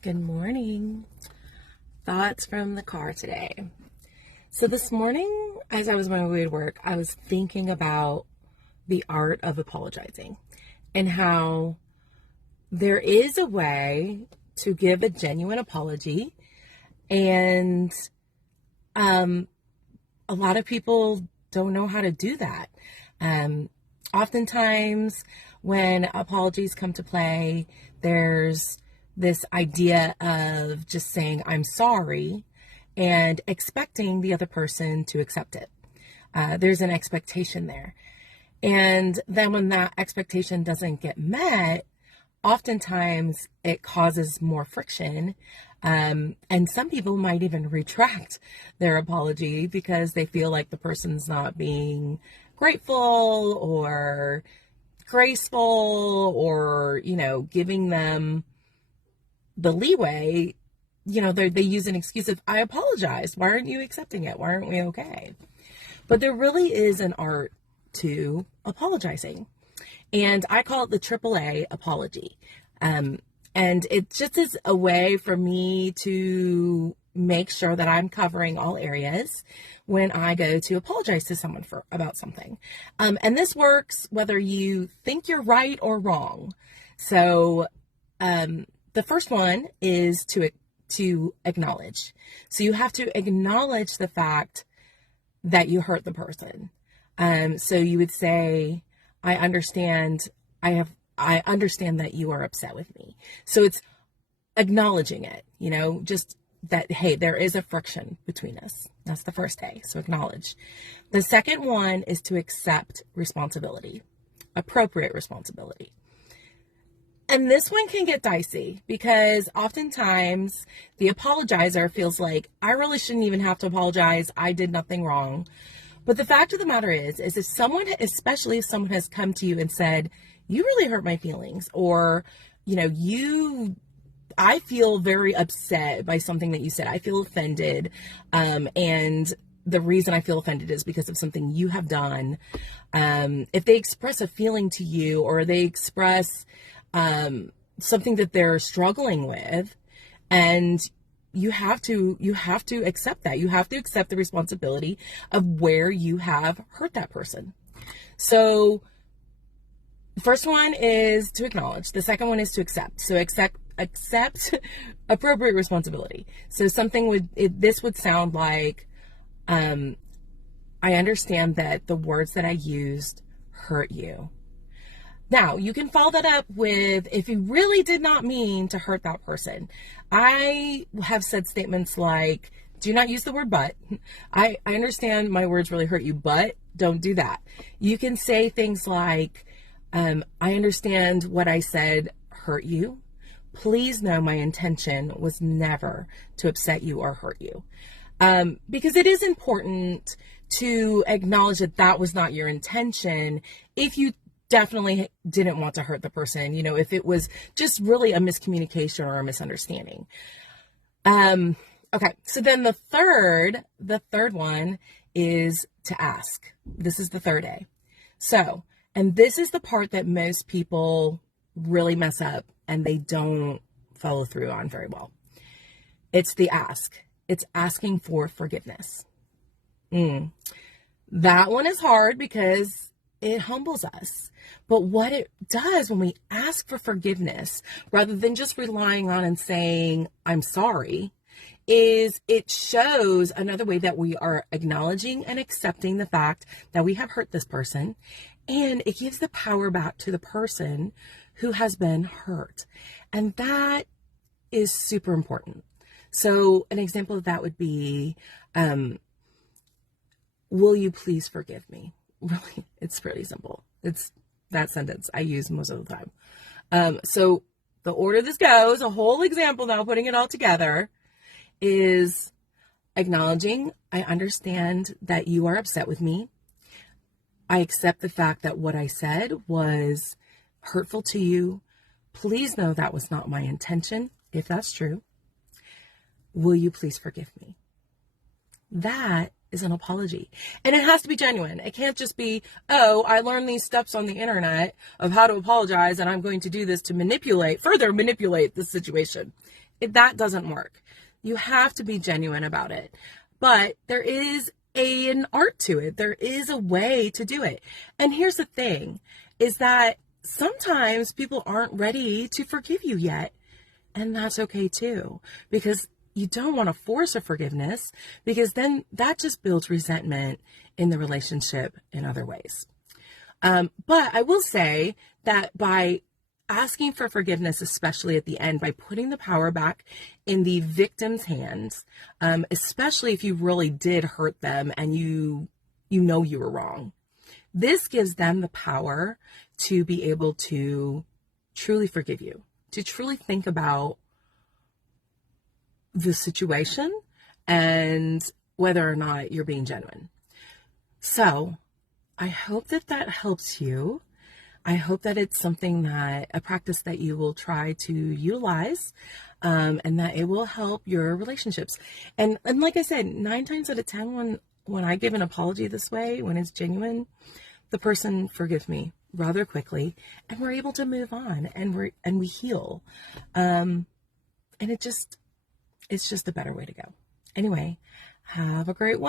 Good morning. Thoughts from the car today. So this morning, as I was on my way to work, I was thinking about the art of apologizing and how there is a way to give a genuine apology. And a lot of people don't know how to do that. Oftentimes, when apologies come to play, there's this idea of just saying, I'm sorry, and expecting the other person to accept it. There's an expectation there. And then when that expectation doesn't get met, oftentimes it causes more friction. And some people might even retract their apology because they feel like the person's not being grateful or graceful or, giving them the leeway. They use an excuse of, I apologize. Why aren't you accepting it? Why aren't we okay? But there really is an art to apologizing. And I call it the AAA apology. And it just is a way for me to make sure that I'm covering all areas when I go to apologize to someone about something. And this works whether you think you're right or wrong. So the first one is to acknowledge. So you have to acknowledge the fact that you hurt the person. So you would say, I understand that you are upset with me. So it's acknowledging it, just that, hey, there is a friction between us. That's the first A. So acknowledge. The second one is to accept responsibility, appropriate responsibility. And this one can get dicey because oftentimes the apologizer feels like, I really shouldn't even have to apologize. I did nothing wrong. But the fact of the matter is if someone, especially if someone has come to you and said, you really hurt my feelings, or, I feel very upset by something that you said. I feel offended. And the reason I feel offended is because of something you have done. If they express a feeling to you, or they express something that they're struggling with, and you have to accept that. You have to accept the responsibility of where you have hurt that person. So the first one is to acknowledge. The second one is to accept. So accept appropriate responsibility. So this would sound like, I understand that the words that I used hurt you. Now, you can follow that up with, if you really did not mean to hurt that person. I have said statements like, do not use the word but. I understand my words really hurt you, but don't do that. You can say things like, I understand what I said hurt you. Please know my intention was never to upset you or hurt you. Because it is important to acknowledge that was not your intention if you definitely didn't want to hurt the person, if it was just really a miscommunication or a misunderstanding. Okay, so then the third one is to ask. This is the third A. So, and this is the part that most people really mess up and they don't follow through on very well. It's the ask. It's asking for forgiveness. That one is hard because it humbles us. But what it does when we ask for forgiveness, rather than just relying on and saying, I'm sorry, is it shows another way that we are acknowledging and accepting the fact that we have hurt this person. And it gives the power back to the person who has been hurt. And that is super important. So an example of that would be, will you please forgive me? Really, it's pretty simple. It's that sentence I use most of the time. So the order this goes, a whole example now, putting it all together, is acknowledging, I understand that you are upset with me. I accept the fact that what I said was hurtful to you. Please know that was not my intention, if that's true. Will you please forgive me? That is an apology. And it has to be genuine. It can't just be, oh, I learned these steps on the internet of how to apologize, and I'm going to do this to further manipulate the situation. that doesn't work. You have to be genuine about it. But there is an art to it. There is a way to do it. And here's the thing, is that sometimes people aren't ready to forgive you yet. And that's okay too, because you don't want to force a forgiveness, because then that just builds resentment in the relationship in other ways. But I will say that by asking for forgiveness, especially at the end, by putting the power back in the victim's hands, especially if you really did hurt them and you know you were wrong, this gives them the power to be able to truly forgive you, to truly think about the situation and whether or not you're being genuine. So I hope that that helps you. I hope that it's something that, a practice that you will try to utilize, and that it will help your relationships. And like I said, 9 times out of 10, when I give an apology this way, when it's genuine, the person forgives me rather quickly, and we're able to move on, and we heal. And it's just a better way to go. Anyway, have a great one.